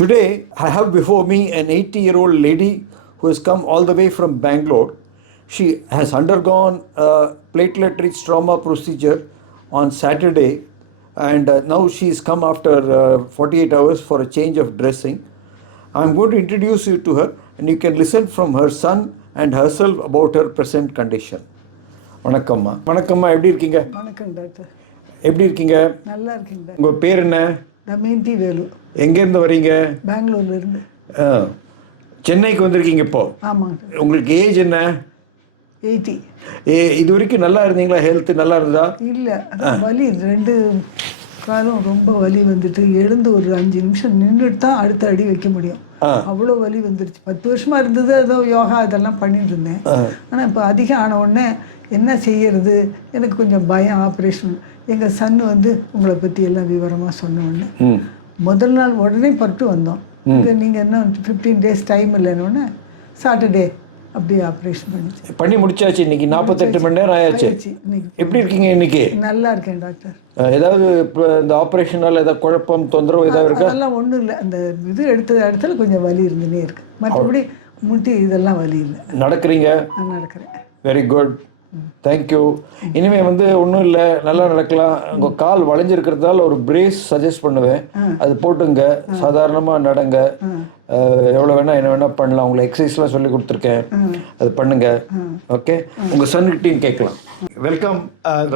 Today, I have before me an 80-year-old lady who has come all the way from Bangalore. She has undergone a platelet-rich trauma procedure on Saturday, and now she's come after 48 hours for a change of dressing. I'm going to introduce you to her, and you can listen from her son and herself about her present condition. வணக்கம்மா வணக்கம்மா எப்படி இருக்கீங்க? வணக்கம் doctor. எப்படி இருக்கீங்க? நல்லா இருக்கீங்க doctor. உங்கள் பேர் என்ன? தமயந்தி வேலு. எங்கேருந்து வரீங்க? பெங்களூர்லேருந்து. சென்னைக்கு வந்திருக்கீங்க இப்போ? ஆமாங்க. உங்களுக்கு ஏஜ் என்ன? 80. இது வரைக்கும் நல்லா இருந்தீங்களா? ஹெல்த் நல்லா இருந்ததா? இல்லை, வலி 2 காலம் ரொம்ப வலி வந்துட்டு எழுந்து ஒரு 5 நிமிஷம் நின்றுட்டு தான் அடுத்த அடி வைக்க முடியும். அவ்வளோ வலி வந்துருச்சு. 10 வருஷமாக இருந்தது, ஏதோ யோகா இதெல்லாம் பண்ணிட்டு இருந்தேன். ஆனால் இப்போ அதிகம் ஆன உடனே என்ன செய்யறது, எனக்கு கொஞ்சம் பயம். ஆப்ரேஷன் எங்கள் சன்னு வந்து உங்களை பற்றி எல்லாம் விவரமாக சொன்ன உடனே முதல் நாள் உடனே பட்டு வந்தோம். இங்கே நீங்கள் என்ன 15 days டைம் இல்லைன்னு சாட்டர்டே அப்படியே ஆப்ரேஷன் பண்ணி முடிச்சாச்சு. இன்னைக்கு 48 மணி நேரம் ஆயாச்சு. எப்படி இருக்கீங்க இன்னைக்கு? நல்லா இருக்கேன் டாக்டர். ஏதாவது இந்த ஆப்ரேஷனால் ஏதாவது குழப்பம் தொந்தரவு ஏதாவது இருக்கா? அதெல்லாம் ஒன்றும் இல்லை. அந்த இது எடுத்த இடத்துல கொஞ்சம் வலி இருந்துனே இருக்கு. மற்றபடி முட்டி இதெல்லாம் வலி இல்லை. நடக்கிறீங்க? நான் நடக்கிறேன். Very good, thank you. இனிமேல் வந்து ஒன்றும் இல்லை, நல்லா நடக்கலாம். உங்கள் கால் வளைஞ்சிருக்கிறதால ஒரு பிரேஸ் சஜஸ்ட் பண்ணுவேன், அது போட்டுங்க. சாதாரணமாக நடங்க, எவ்வளோ வேணால் என்ன வேணால் பண்ணலாம். உங்களுக்கு எக்ஸசைஸ்லாம் சொல்லி கொடுத்துருக்கேன், அது பண்ணுங்க. ஓகே, உங்கள் சன்கிட்டையும் கேட்கலாம். Welcome,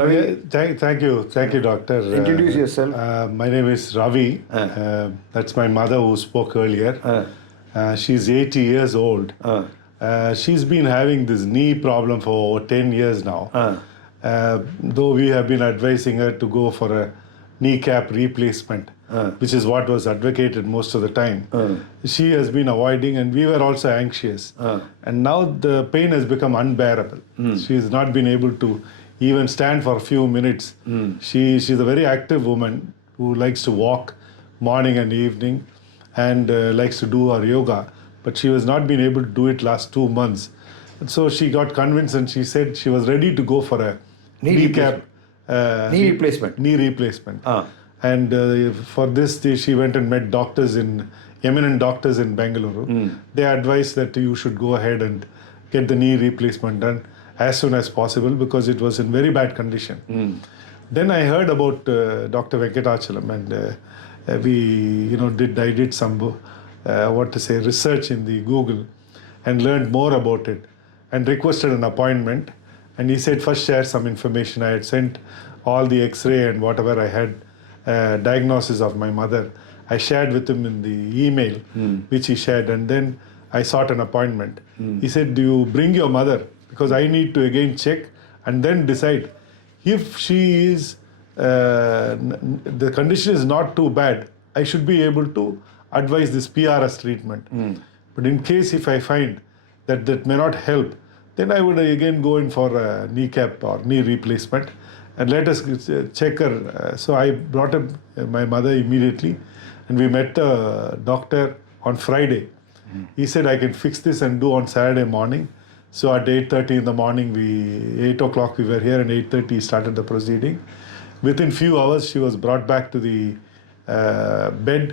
Ravi. Thank you, doctor. Introduce yourself. My name is Ravi. That's my mother who spoke earlier. She's 80 years old. She's been having this knee problem for over 10 years now. Though we have been advising her to go for a kneecap replacement, which is what was advocated most of the time. She has been avoiding, and we were also anxious. And now the pain has become unbearable. She has not been able to even stand for a few minutes. She's a very active woman who likes to walk morning and evening, and likes to do her yoga. But she was not been able to do it last 2 months. And so she got convinced, and she said she was ready to go for a kneecap knee replacement. And for this, she went and met eminent doctors in Bangalore. They advised that you should go ahead and get the knee replacement done as soon as possible because it was in very bad condition. Then I heard about Dr. Venkatachalam, and I did some research in the Google and learned more about it and requested an appointment. And he said first share some information. I had sent all the x-ray and whatever I had diagnosis of my mother. I shared with him in the email which he shared, and then I sought an appointment. He said, do you bring your mother, because I need to again check and then decide if she is the condition is not too bad. I should be able to advise this PRS treatment. But in case if I find that may not help, then I would again go in for a kneecap or knee replacement, and let us check her. So I brought up my mother immediately, and we met a doctor on Friday. He said I can fix this and do on Saturday morning. So at 8:30 in the morning, 8 o'clock we were here, and 8:30 started the proceeding. Within few hours she was brought back to the bed.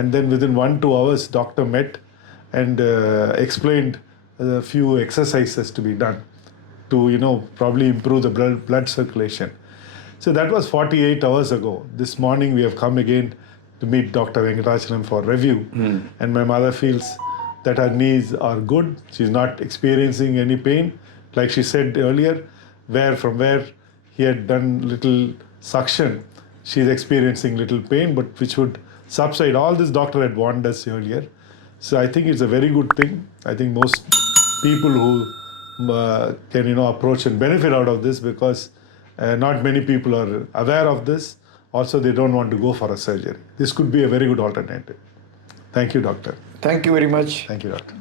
And then within 1-2 hours, doctor met and explained a few exercises to be done to, probably improve the blood circulation. So that was 48 hours ago. This morning we have come again to meet Dr. Venkatachalam for review. And my mother feels that her knees are good. She's not experiencing any pain. Like she said earlier, from where he had done little suction, she's experiencing little pain, but which would subside. All this doctor had warned us earlier. So I think it's a very good thing. I think most people who can approach and benefit out of this, because not many people are aware of this. Also, they don't want to go for a surgery. This could be a very good alternative. Thank you, doctor. Thank you very much. Thank you, doctor.